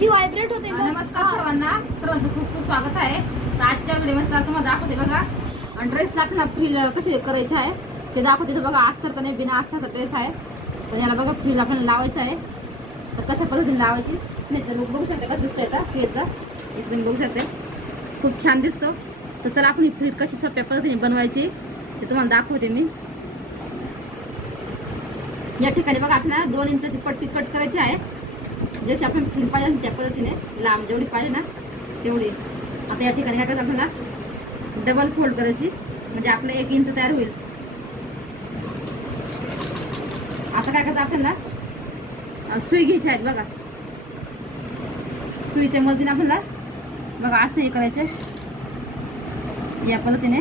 किती व्हायब्रेट होते नमस्कार सर्वांना. सर्वांचं खूप खूप स्वागत आहे. तर आजच्या व्हिडिओमध्ये तर तुम्हाला दाखवते बघा. आणि ड्रेसला फ्रील कशी करायचं आहे ते दाखवते तर बघा. अस्तरचा नाही बिना आस्थाचा ड्रेस आहे. तर याला बघा फ्रील आपल्याला लावायचं आहे. तर कशा पद्धतीने लावायची? नाही तर बघू शकते कसं दिसतंय का? फ्रीजचा एकदम बघू शकते खूप छान दिसतं. तर चला आपण ही फ्रीज कशी सोप्या पद्धतीने बनवायची ते तुम्हाला दाखवते मी. या ठिकाणी बघा आपल्याला दोन इंचाची पट्टी कट करायची आहे. जशी आपण फिल पाहिजे त्या पद्धतीने लांब जेवढी पाहिजे ना तेवढी. आता या ठिकाणी काय करायचं आपल्याला? डबल फोल्ड करायची. म्हणजे आपलं एक इंच तयार होईल. आता काय करायचं आपल्याला? सुई घ्यायची आहेत बघा. सुईच्या मदतीने आपल्याला बघा असं हे करायचं. या पद्धतीने.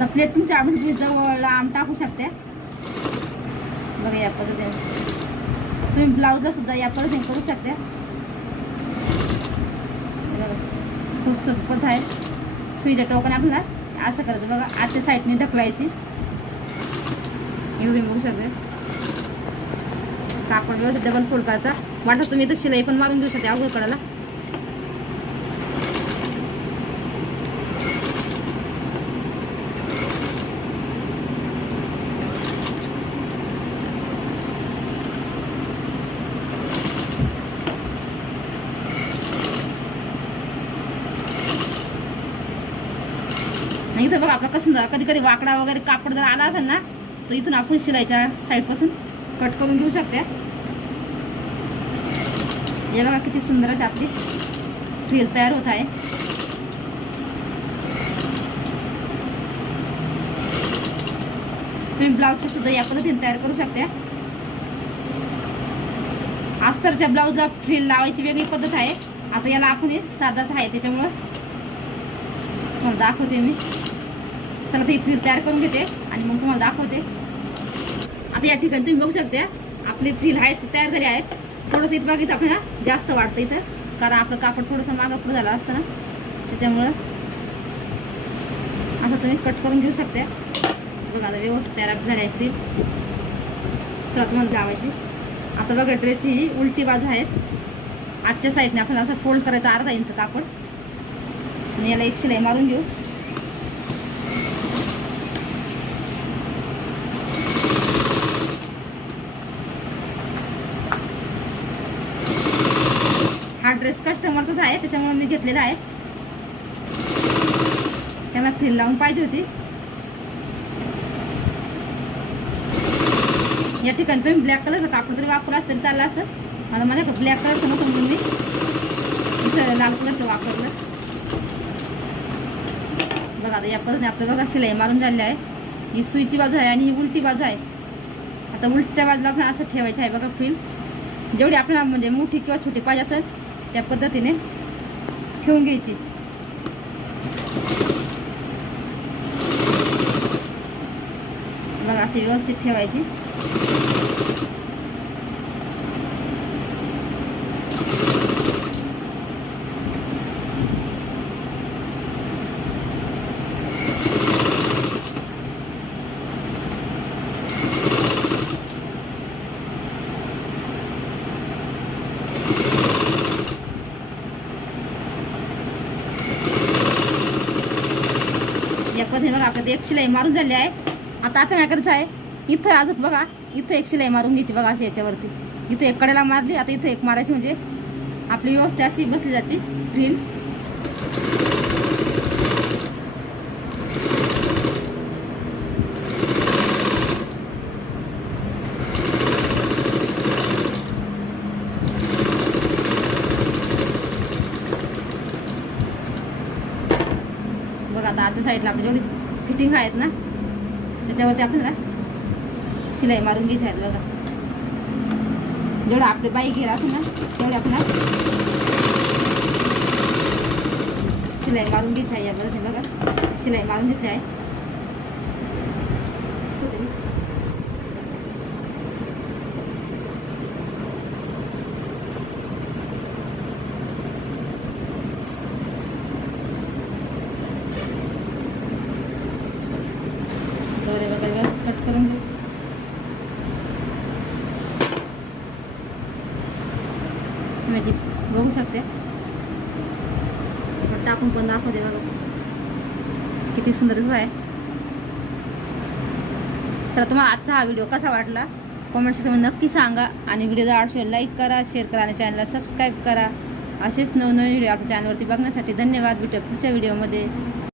तर प्लेट तुमच्या आपण जवळ लांब टाकू शकते. बघा या पद्धतीने. तुम्ही ब्लाऊज सुद्धा या पद्धतीने करू शकता. बघा खूप सोपत आहे. सुईचं टोकन आपल्याला असं करायचं. बघा आजच्या साईडने ढकलायची. हे तुम्ही बघू शकते. कापड व्यवस्थित डबल फोल्ड करायचा. वाटलं तुम्ही इथं शिलाई पण मारून घेऊ शकते अगोदर कडाला. आणि इथं बघा आपला कसं कधी कधी वाकडा वगैरे कापड जर आला असेल ना तर इथून आपण शिलाईच्या साईडपासून कट करून घेऊ शकते. हे बघा किती सुंदर अशी आपली फ्रील तयार होत आहे. तुम्ही ब्लाऊजची सुद्धा या पद्धतीने तयार करू शकता. अस्तरच्या ब्लाऊजला फ्रील लावायची वेगळी पद्धत आहे. आता याला आपण हे साधाच आहे त्याच्यामुळं तुम्हाला दाखवते मी. चला ते फ्रीज तयार करून घेते आणि मग तुम्हाला दाखवते. आता या ठिकाणी तुम्ही बघू शकता आपली फ्रील आहेत तयार झाली आहेत. थोडंसं इथं बघितलं आपल्याला जास्त वाटतं इथं. कारण आपलं कापड थोडंसं मागं पुढं झालं असतं ना. त्याच्यामुळं असं तुम्ही कट करून घेऊ शकता. बघा आता व्यवस्थित तयार झाली आहे फ्रील चला तुम्हाला लावायची आता बघा ड्रेसची ही उलटी बाजू आहेत. आजच्या साईडने आपल्याला असं फोल्ड करायचं अर्धा इंच कापड. आणि याला एक शिलाई मारून घेऊ हा ड्रेस कस्टमरचाच आहे त्याच्यामुळे मी घेतलेला आहे. त्याला फिल लावून पाहिजे होती. या ठिकाणी तुम्ही ब्लॅक कलरचं कापड तरी वापरला तरी चाललं असतं. मला माझ्या ब्लॅक कलरचं नव्हतं म्हणून मी इथं लाल कलरचं वापरलं. बघा आता या पद्धतीने आपलं बघा शिलाई मारून झालेली आहे. ही सुईची बाजू आहे आणि ही उलटी बाजू आहे. आता उलटच्या बाजूला आपण असं ठेवायचं आहे बघा फ्रील जेवढी आपल्याला म्हणजे मोठी किंवा छोटी पाहिजे असेल त्या पद्धतीने ठेवून घ्यायची. बघा असे व्यवस्थित ठेवायची. या पद्धतीने बघा आपल्याला एक शिलाई मारून झाली आहे. आता आपण काय करायचं आहे? इथं अजून बघा इथं एक शिलाई मारून घ्यायची बघा अशी याच्यावरती. इथं एक कडेला मारली आता इथं एक मारायची म्हणजे आपली व्यवस्था अशी बसली जाते. ड्रिल बघा साईडला आपली जेवढी फिटिंग आहेत ना त्याच्यावरती आपल्याला शिलाई मारून घ्यायची आहेत बघा. जेवढं आपले बाई घेर असू ना तेवढे आपल्याला शिलाई मारून घ्यायची आहे. बघा शिलाई मारून घेतली आहे दोरे वगैरे व्यवस्थित कट करून घेऊ तुम्ही बघू शकते. तर टाकून पण दाखवते बघा. किती सुंदरच आहे. तर तुम्हाला आजचा हा व्हिडिओ कसा वाटला? कॉमेंट सेक्शनमध्ये नक्की सांगा. आणि व्हिडिओ जर आवडला लाईक करा शेअर करा आणि चॅनलला सबस्क्राईब करा. असेच नवनवीन व्हिडिओ आपल्या चॅनलवरती बघण्यासाठी धन्यवाद. भेटूया पुढच्या व्हिडिओमध्ये